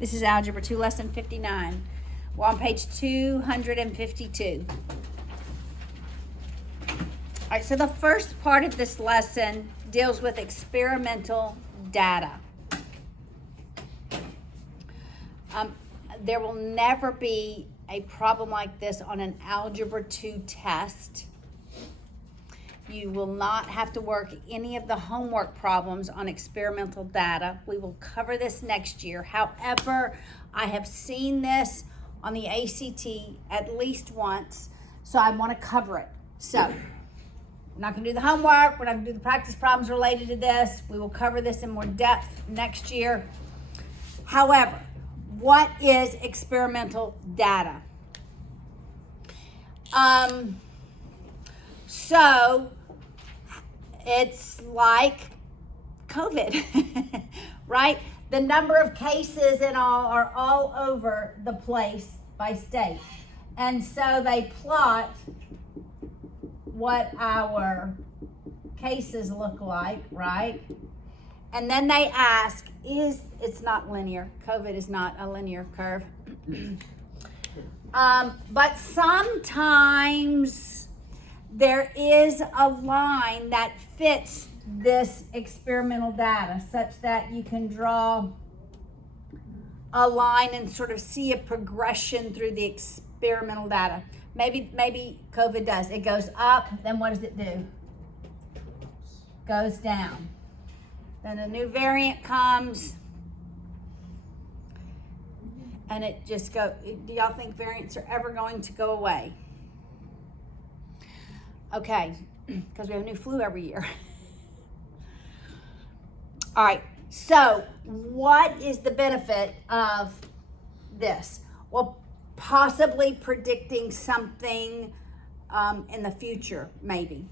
This is Algebra 2, Lesson 59. We're on page 252. All right, so the first part of this lesson deals with experimental data. There will never be a problem like this on an Algebra 2 test. You will not have to work any of the homework problems on experimental data. We will cover this next year. However, I have seen this on the ACT at least once, so I want to cover it. So, we're not going to do the homework. We're not going to do the practice problems related to this. We will cover this in more depth next year. However, what is experimental data? So it's like COVID, right? The number of cases and all are all over the place by state. And so they plot what our cases look like, right? And then they ask, it's not linear. COVID is not a linear curve. But sometimes there is a line that fits this experimental data such that you can draw a line and sort of see a progression through the experimental data. Maybe COVID does. It goes up, then what does it do? Goes down. Then a new variant comes, and it just goes. Do y'all think variants are ever going to go away? Okay, because we have a new flu every year. All right, so what is the benefit of this? Well, possibly predicting something in the future, maybe.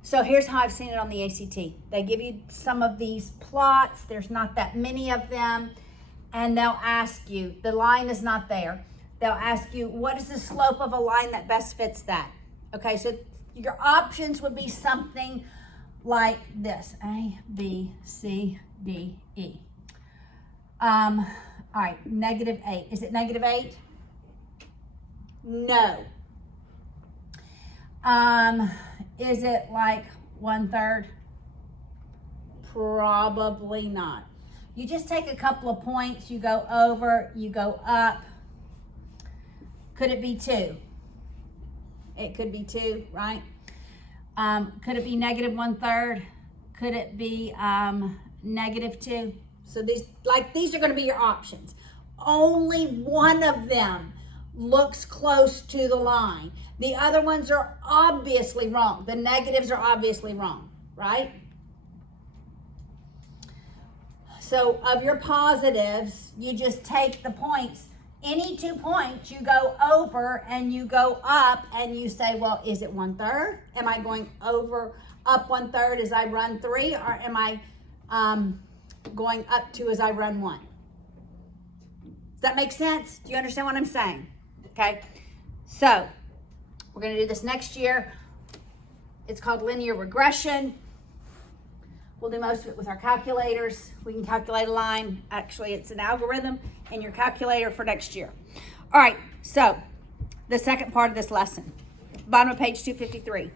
So here's how I've seen it on the ACT. They give you some of these plots. There's not that many of them. And they'll ask you, the line is not there. They'll ask you, what is the slope of a line that best fits that? Okay, so your options would be something like this. A, B, C, D, E. All right, -8. Is it -8? No. Is it like 1/3? Probably not. You just take a couple of points, you go over, you go up. Could it be 2? It could be 2, right? Could it be -1/3? Could it be -2? So these are going to be your options. Only one of them looks close to the line. The other ones are obviously wrong. The negatives are obviously wrong, right? So of your positives, you just take the points. Any 2 points, you go over and you go up and you say, well, is it 1/3? Am I going up 1/3 as I run 3, or am I going up 2 as I run 1? Does that make sense? Do you understand what I'm saying? Okay, so we're going to do this next year. It's called linear regression. We'll do most of it with our calculators. We can calculate a line. Actually, it's an algorithm in your calculator for next year. All right, so the second part of this lesson, bottom of page 253.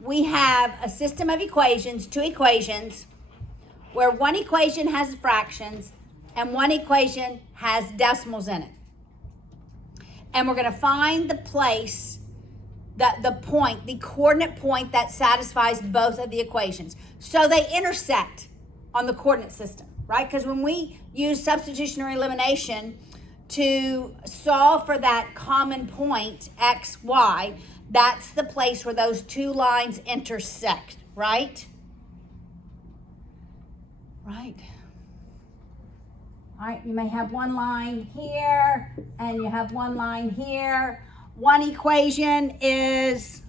We have a system of equations, 2 equations, where one equation has fractions and one equation has decimals in it. And we're going to find the place, the point, the coordinate point that satisfies both of the equations. So they intersect on the coordinate system, right? Because when we use substitution or elimination to solve for that common point, x, y, that's the place where those 2 lines intersect, right? Right. All right, you may have one line here and you have one line here. One equation is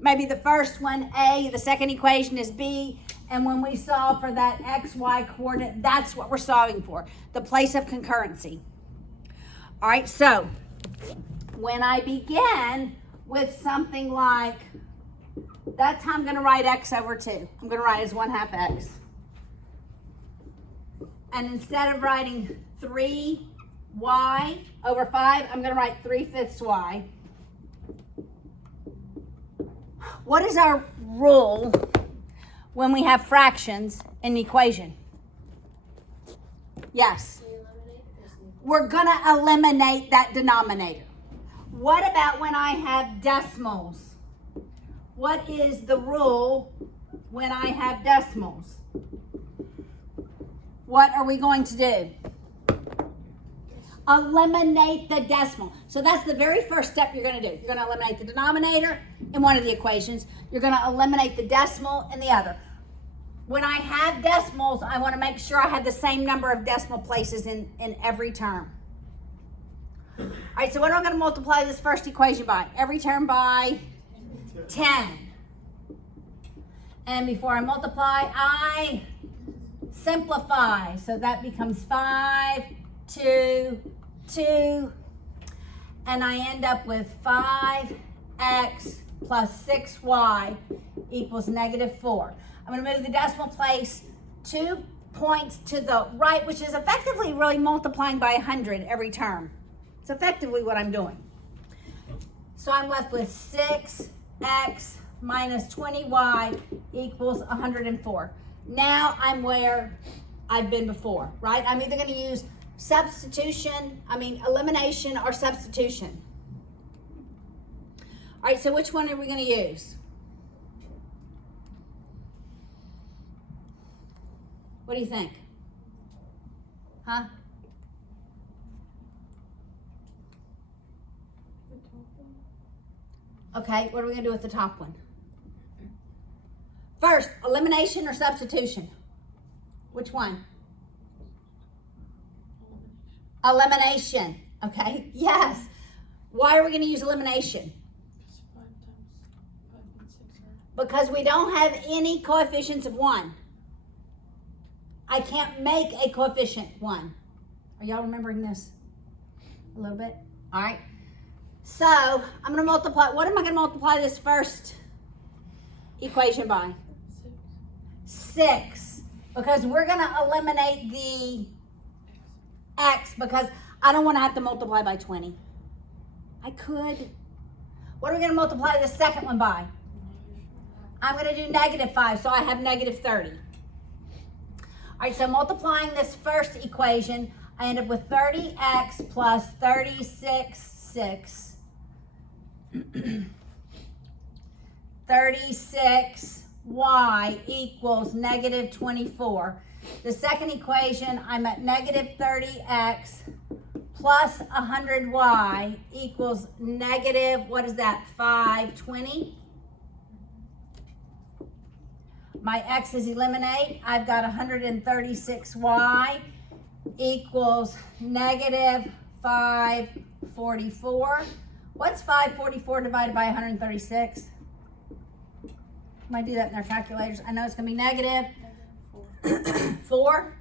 maybe the first one A, the second equation is B, and when we solve for that XY coordinate, that's what we're solving for, the place of concurrency. All right, so when I begin with something like, that's how I'm going to write x over 2. I'm going to write it as 1/2 x. And instead of writing 3y over 5, I'm going to write 3/5 y. What is our rule when we have fractions in the equation? Yes. We're going to eliminate that denominator. What about when I have decimals? What is the rule when I have decimals? What are we going to do? Eliminate the decimal. So that's the very first step you're going to do. You're going to eliminate the denominator in one of the equations. You're going to eliminate the decimal in the other. When I have decimals, I want to make sure I have the same number of decimal places in every term. All right, so what am I going to multiply this first equation by? Every term by 10. And before I multiply, I simplify. So that becomes 5, 2, 2. And I end up with 5x plus 6y equals -4. I'm going to move the decimal place 2 points to the right, which is effectively really multiplying by 100 every term. It's effectively what I'm doing. So I'm left with 6x minus 20y equals 104. Now I'm where I've been before, right? I'm either going to use elimination or substitution. All right, so which one are we going to use? What do you think? Huh? Okay, what are we going to do with the top one? First, elimination or substitution? Which one? Elimination. Okay, yes. Why are we going to use elimination? Because we don't have any coefficients of 1. I can't make a coefficient 1. Are y'all remembering this a little bit? All right. So I'm going to multiply. What am I going to multiply this first equation by? 6. Because we're going to eliminate the x because I don't want to have to multiply by 20. I could. What are we going to multiply the second one by? I'm going to do -5, so I have -30. All right, so multiplying this first equation, I end up with 30x plus 36 36y equals -24. The second equation, I'm at -30x plus 100y equals what is that, 520? My x's eliminate. I've got 136y equals -544. What's 544 divided by 136? Might do that in their calculators. I know it's going to be negative 4.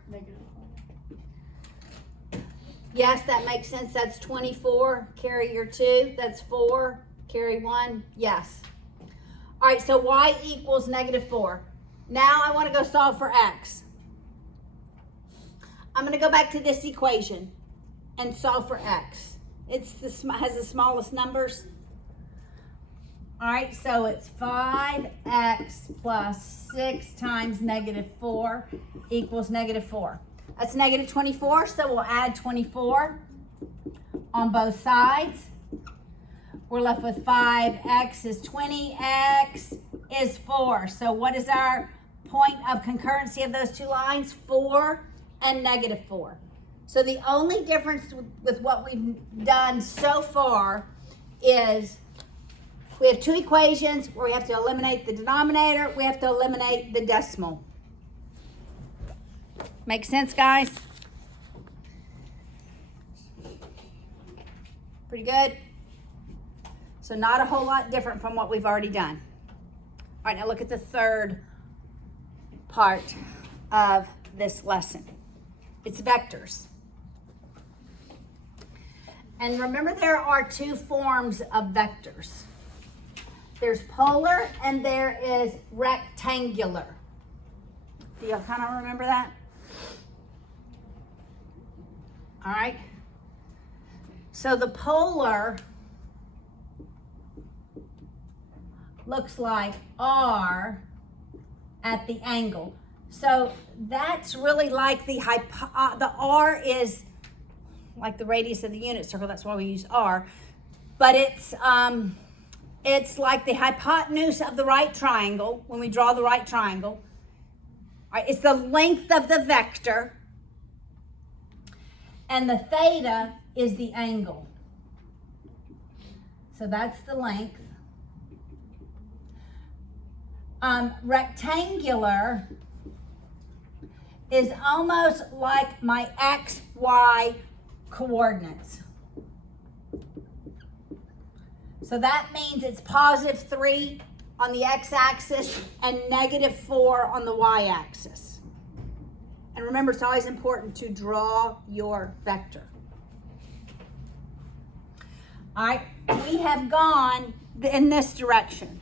Yes, that makes sense. That's 24. Carry your 2. That's 4. Carry 1. Yes. All right, so y equals -4. Now I want to go solve for x. I'm going to go back to this equation and solve for x. Has the smallest numbers. All right, so it's 5x plus 6 times -4 equals -4. That's -24, so we'll add 24 on both sides. We're left with 5x is 20, x is 4. So what is our point of concurrency of those two lines? 4 and -4. So the only difference with what we've done so far is we have two equations where we have to eliminate the denominator, we have to eliminate the decimal. Make sense, guys? Pretty good? So not a whole lot different from what we've already done. All right, now look at the third part of this lesson. It's vectors. And remember, there are two forms of vectors. There's polar and there is rectangular. Do y'all kind of remember that? All right? So the polar looks like R at the angle. So that's really like the R is like the radius of the unit circle. That's why we use R. But it's like the hypotenuse of the right triangle when we draw the right triangle. All right, it's the length of the vector. And the theta is the angle. So that's the length. Rectangular is almost like my x, y coordinates. So that means it's +3 on the x-axis and -4 on the y-axis. And remember, it's always important to draw your vector. All right, we have gone in this direction.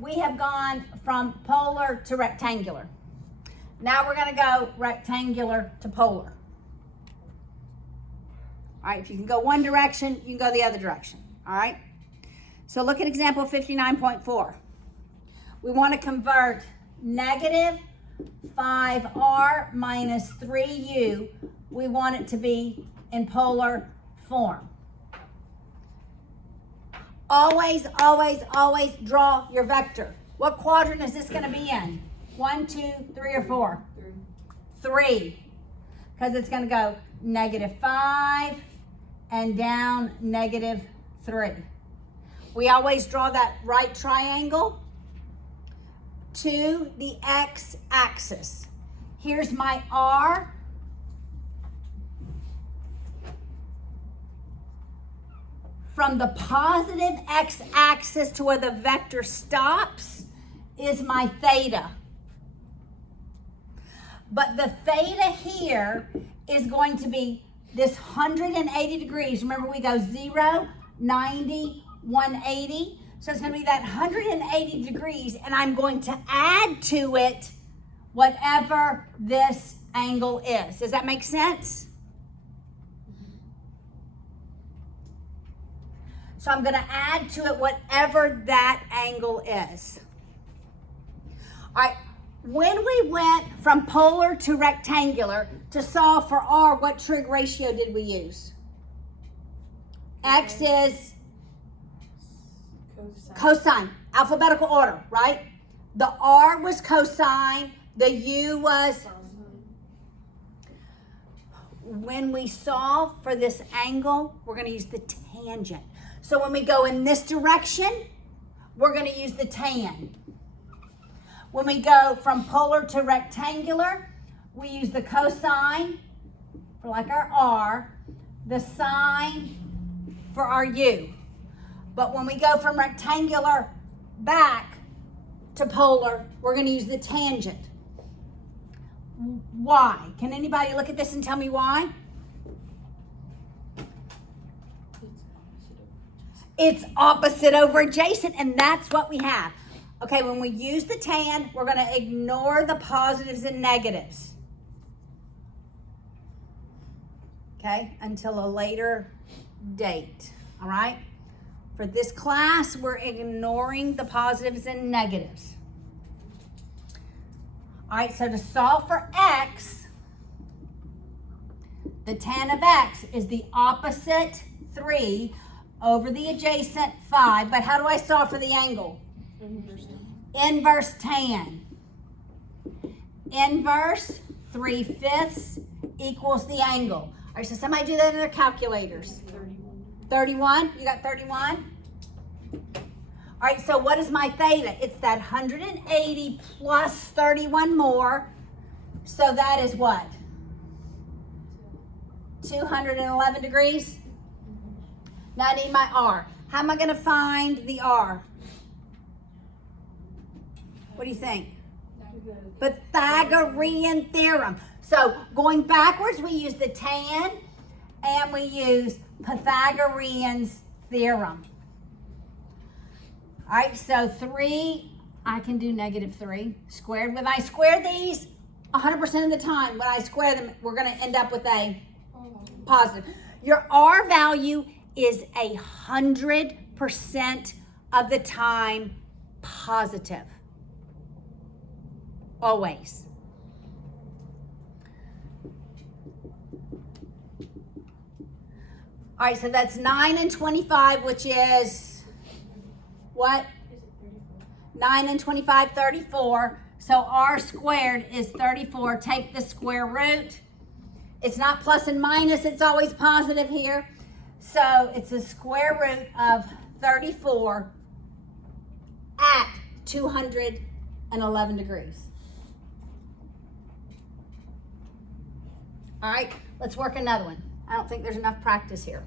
We have gone from polar to rectangular. Now we're going to go rectangular to polar. All right, if you can go one direction, you can go the other direction. All right? So look at example 59.4. We want to convert -5r minus 3u. We want it to be in polar form. Always, always, always draw your vector. What quadrant is this going to be in? 1, 2, 3, or 4? 3. Because it's going to go -5 and down -3. We always draw that right triangle to the x-axis. Here's my R. From the positive x-axis to where the vector stops is my theta. But the theta here is going to be this 180 degrees. Remember, we go 0, 90, 180. So it's going to be that 180 degrees, and I'm going to add to it whatever this angle is. Does that make sense? So I'm going to add to it whatever that angle is. All right, when we went from polar to rectangular to solve for R, what trig ratio did we use? X is cosine, alphabetical order, right? The R was cosine, the U was. When we solve for this angle, we're going to use the tangent. So when we go in this direction, we're going to use the tan. When we go from polar to rectangular, we use the cosine for like our R, the sine for our U. But when we go from rectangular back to polar, we're going to use the tangent. Why? Can anybody look at this and tell me why? It's opposite over adjacent, and that's what we have. Okay, when we use the tan, we're going to ignore the positives and negatives. Okay, until a later date. All right? For this class, we're ignoring the positives and negatives. All right, so to solve for x, the tan of x is the opposite 3 over the adjacent 5. But how do I solve for the angle? Inverse tan. Inverse 3/5 equals the angle. All right, so somebody do that in their calculators. 31? You got 31? All right, so what is my theta? It's that 180 plus 31 more. So that is what? 211 degrees? Now I need my R. How am I going to find the R? What do you think? Pythagorean Theorem. So going backwards, we use the tan and we use Pythagorean's Theorem. All right, so 3, I can do -3 squared. When I square these, 100% of the time, when I square them, we're going to end up with a positive. Your R value is 100% of the time positive. Always. All right, so that's 9 and 25, which is what? 9 and 25, 34. So R squared is 34. Take the square root. It's not plus and minus, it's always positive here. So it's the square root of 34 at 211 degrees. All right, let's work another one. I don't think there's enough practice here.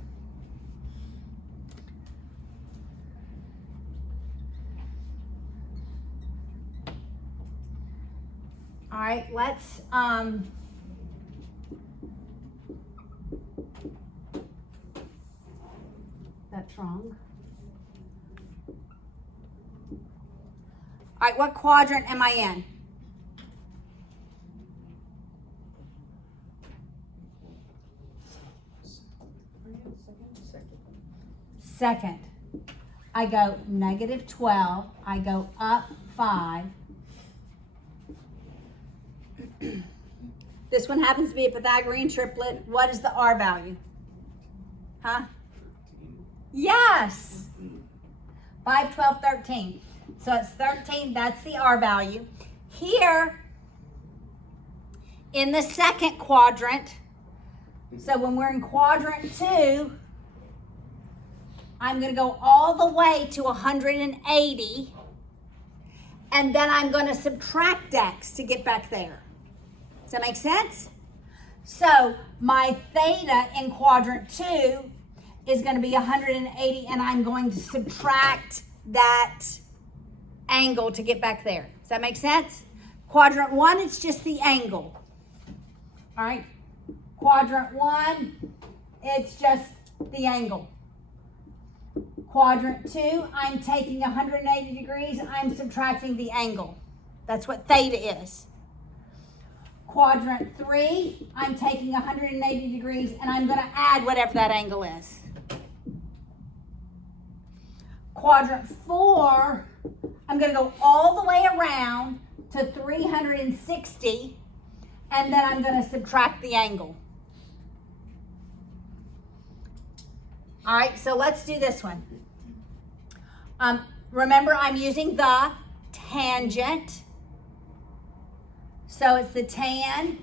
All right, let's that's wrong. All right, what quadrant am I in? Second. I go -12. I go up 5. This one happens to be a Pythagorean triplet. What is the R value? Huh? Yes. 5, 12, 13. So it's 13. That's the R value. Here, in the second quadrant, so when we're in quadrant 2, I'm going to go all the way to 180, and then I'm going to subtract x to get back there. Does that make sense? So my theta in quadrant 2 is going to be 180, and I'm going to subtract that angle to get back there. Does that make sense? Quadrant 1, it's just the angle. All right? Quadrant 1, it's just the angle. Quadrant 2, I'm taking 180 degrees, I'm subtracting the angle. That's what theta is. Quadrant 3, I'm taking 180 degrees and I'm going to add whatever that angle is. Quadrant 4, I'm going to go all the way around to 360 and then I'm going to subtract the angle. All right, so let's do this one. Remember, I'm using the tangent. So it's the tan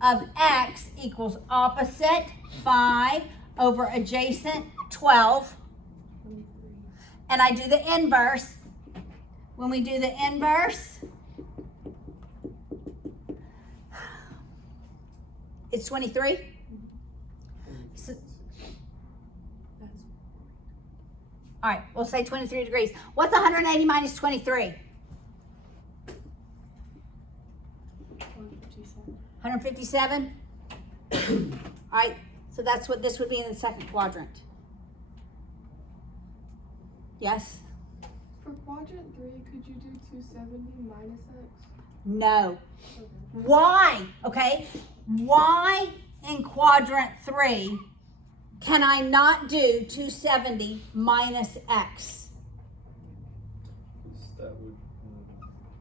of x equals opposite 5 over adjacent 12. And I do the inverse. When we do the inverse, it's 23. So, all right, we'll say 23 degrees. What's 180 minus 23? 157. All right, so that's what this would be in the second quadrant. Yes? For quadrant 3, could you do 270 minus x? No. Okay. Why? Okay. Why in quadrant 3 can I not do 270 minus x? That would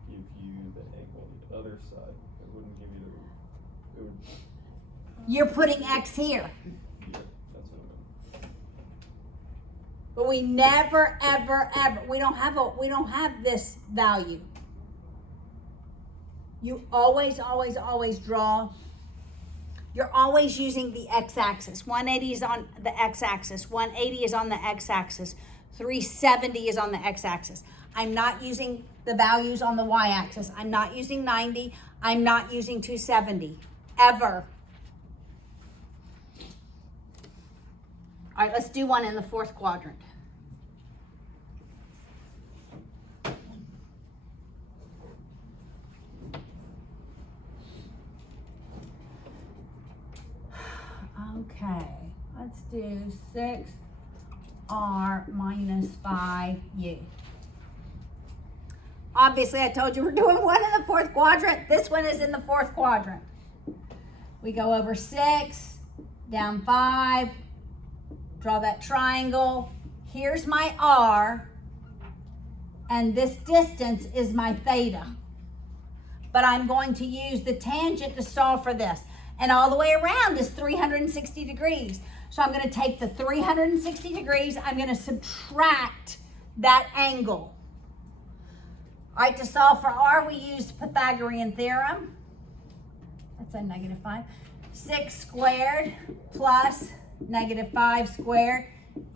give you the angle on the other side. It wouldn't give you the. It would. You're putting x here. Yeah, that's what I meant. But we never, ever, ever. We don't have this value. You always, always, always draw. You're always using the x-axis. 180 is on the x-axis. 180 is on the x-axis. 370 is on the x-axis. I'm not using the values on the y-axis. I'm not using 90. I'm not using 270. Ever. All right, let's do one in the fourth quadrant. Okay, let's do 6r minus 5u. All Obviously, I told you we're doing one in the fourth quadrant. This one is in the fourth quadrant. We go over 6, down 5, draw that triangle. Here's my R, and this distance is my theta. But I'm going to use the tangent to solve for this. And all the way around is 360 degrees. So I'm going to take the 360 degrees, I'm going to subtract that angle. All right, to solve for R, we use Pythagorean Theorem. That's a -5. 6 squared plus -5 squared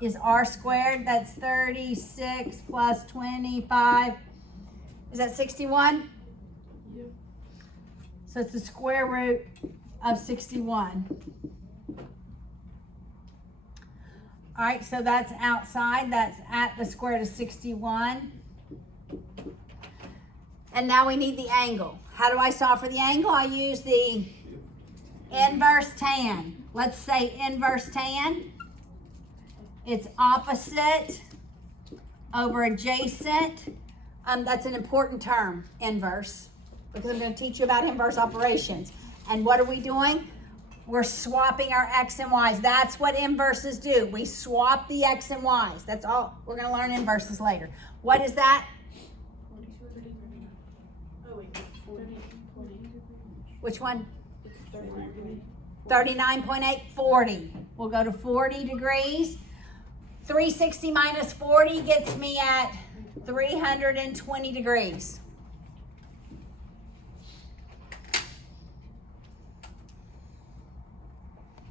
is R squared. That's 36 plus 25. Is that 61? Yep. So it's the square root of 61. All right, so that's outside. That's at the square root of 61. And now we need the angle. How do I solve for the angle? I use the inverse tan. Let's say inverse tan. It's opposite over adjacent. That's an important term, inverse, because I'm going to teach you about inverse operations. And what are we doing? We're swapping our x and y's. That's what inverses do. We swap the x and y's. That's all. We're going to learn inverses later. What is that? 40. Oh wait, 40. Which one? 39. 39.8, 40. We'll go to 40 degrees. 360 minus 40 gets me at 320 degrees.